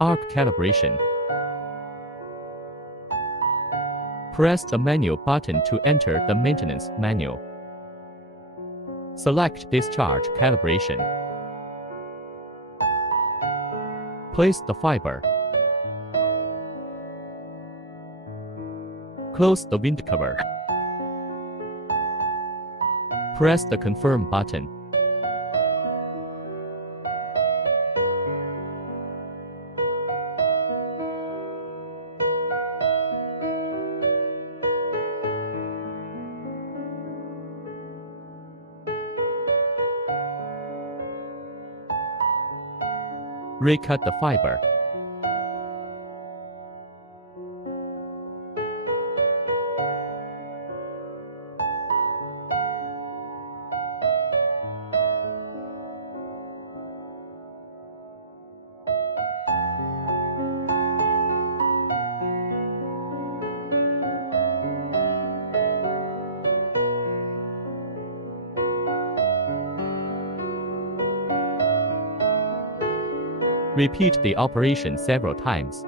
Arc calibration. Press the menu button to enter the maintenance menu. Select Discharge Calibration. Place the fiber. Close the wind cover. Press the Confirm button. Recut the fiber. Repeat the operation several times.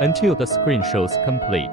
Until the screen shows complete.